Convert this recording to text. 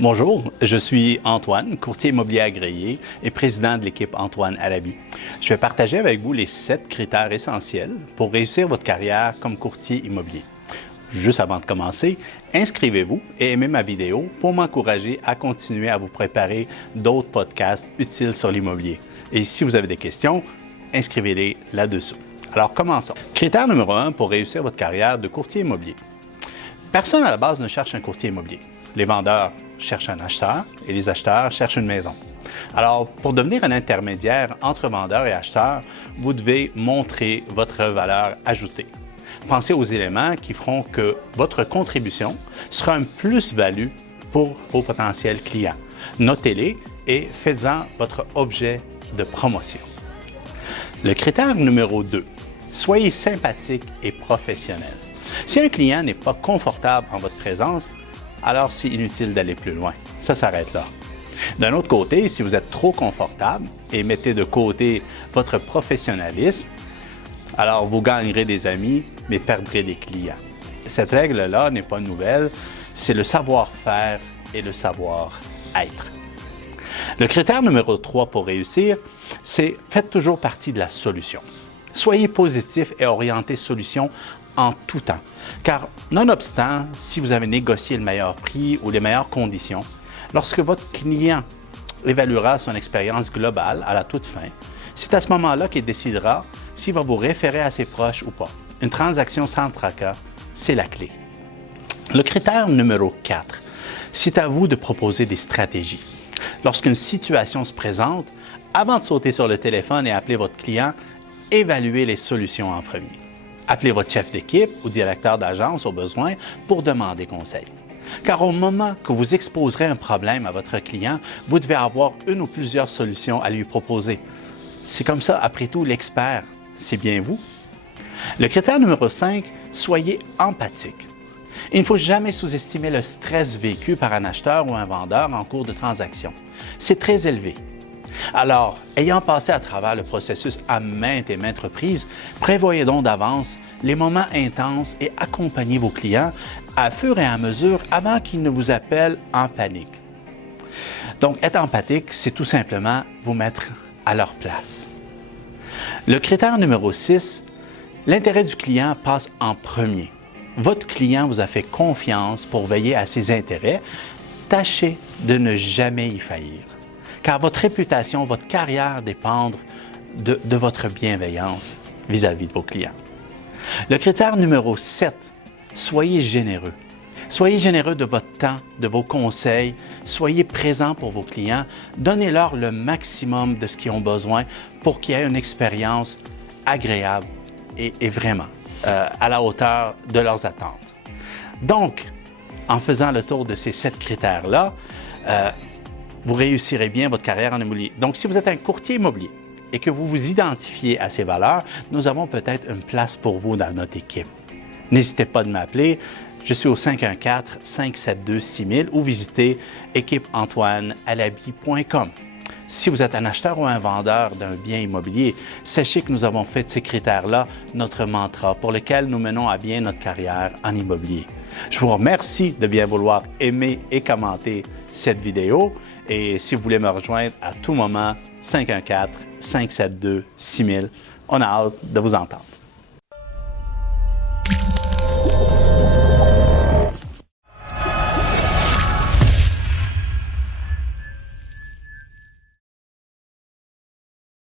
Bonjour, je suis Antoine, courtier immobilier agréé et président de l'équipe Antoine Alabi. Je vais partager avec vous les 7 critères essentiels pour réussir votre carrière comme courtier immobilier. Juste avant de commencer, inscrivez-vous et aimez ma vidéo pour m'encourager à continuer à vous préparer d'autres podcasts utiles sur l'immobilier. Et si vous avez des questions, inscrivez-les là-dessous. Alors commençons. Critère numéro 1 pour réussir votre carrière de courtier immobilier. Personne à la base ne cherche un courtier immobilier. Les vendeurs cherchent un acheteur et les acheteurs cherchent une maison. Alors, pour devenir un intermédiaire entre vendeurs et acheteurs, vous devez montrer votre valeur ajoutée. Pensez aux éléments qui feront que votre contribution sera un plus-value pour vos potentiels clients. Notez-les et faites-en votre objet de promotion. Le critère numéro 2, soyez sympathique et professionnel. Si un client n'est pas confortable en votre présence, alors c'est inutile d'aller plus loin. Ça s'arrête là. D'un autre côté, si vous êtes trop confortable et mettez de côté votre professionnalisme, alors vous gagnerez des amis, mais perdrez des clients. Cette règle-là n'est pas nouvelle, c'est le savoir-faire et le savoir-être. Le critère numéro 3 pour réussir, c'est faites toujours partie de la solution. Soyez positif et orienté solution en tout temps. Car, nonobstant, si vous avez négocié le meilleur prix ou les meilleures conditions, lorsque votre client évaluera son expérience globale à la toute fin, c'est à ce moment-là qu'il décidera s'il va vous référer à ses proches ou pas. Une transaction sans tracas, c'est la clé. Le critère numéro 4, c'est à vous de proposer des stratégies. Lorsqu'une situation se présente, avant de sauter sur le téléphone et appeler votre client, évaluez les solutions en premier. Appelez votre chef d'équipe ou directeur d'agence au besoin pour demander conseil. Car au moment que vous exposerez un problème à votre client, vous devez avoir une ou plusieurs solutions à lui proposer. C'est comme ça, après tout, l'expert, c'est bien vous. Le critère numéro 5, soyez empathique. Il ne faut jamais sous-estimer le stress vécu par un acheteur ou un vendeur en cours de transaction. C'est très élevé. Alors, ayant passé à travers le processus à maintes et maintes reprises, prévoyez donc d'avance les moments intenses et accompagnez vos clients à fur et à mesure avant qu'ils ne vous appellent en panique. Donc, être empathique, c'est tout simplement vous mettre à leur place. Le critère numéro 6, l'intérêt du client passe en premier. Votre client vous a fait confiance pour veiller à ses intérêts. Tâchez de ne jamais y faillir. Car votre réputation, votre carrière dépendent de votre bienveillance vis-à-vis de vos clients. Le critère numéro 7, soyez généreux. Soyez généreux de votre temps, de vos conseils, soyez présent pour vos clients, donnez-leur le maximum de ce qu'ils ont besoin pour qu'ils aient une expérience agréable et vraiment à la hauteur de leurs attentes. Donc, en faisant le tour de ces 7 critères-là, vous réussirez bien votre carrière en immobilier. Donc, si vous êtes un courtier immobilier et que vous vous identifiez à ces valeurs, nous avons peut-être une place pour vous dans notre équipe. N'hésitez pas de m'appeler. Je suis au 514-572-6000 ou visitez équipeantoinealabi.com. Si vous êtes un acheteur ou un vendeur d'un bien immobilier, sachez que nous avons fait de ces critères-là notre mantra pour lequel nous menons à bien notre carrière en immobilier. Je vous remercie de bien vouloir aimer et commenter cette vidéo. Et si vous voulez me rejoindre à tout moment, 514-572-6000. On a hâte de vous entendre.